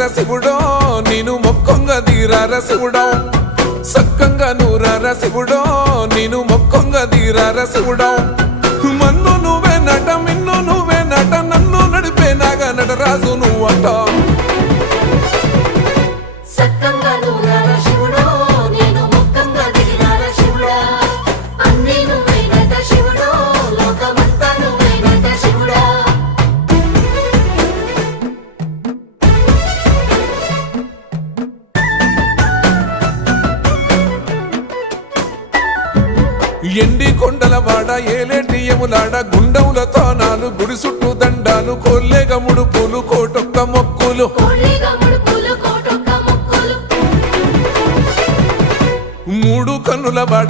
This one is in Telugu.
తీరార శివుడో నేను మొక్కంగా తీరార శివుడో సక్కంగా నూరార శివుడో నేను మొక్కంగా తీరార శివుడో మన్ను నువ్వే నట మిన్ను నువ్వే నట నన్ను నడిపే నాగా నటరాజు నువ్వట ఎండి కొండల వాడ ఏలేటి యములాడ గుండములతో నాలు గుడి చుట్టూ దండాలు కోల్లేగ ముడుపులు కోటొక్క మొక్కులు మూడు కన్నుల వాడ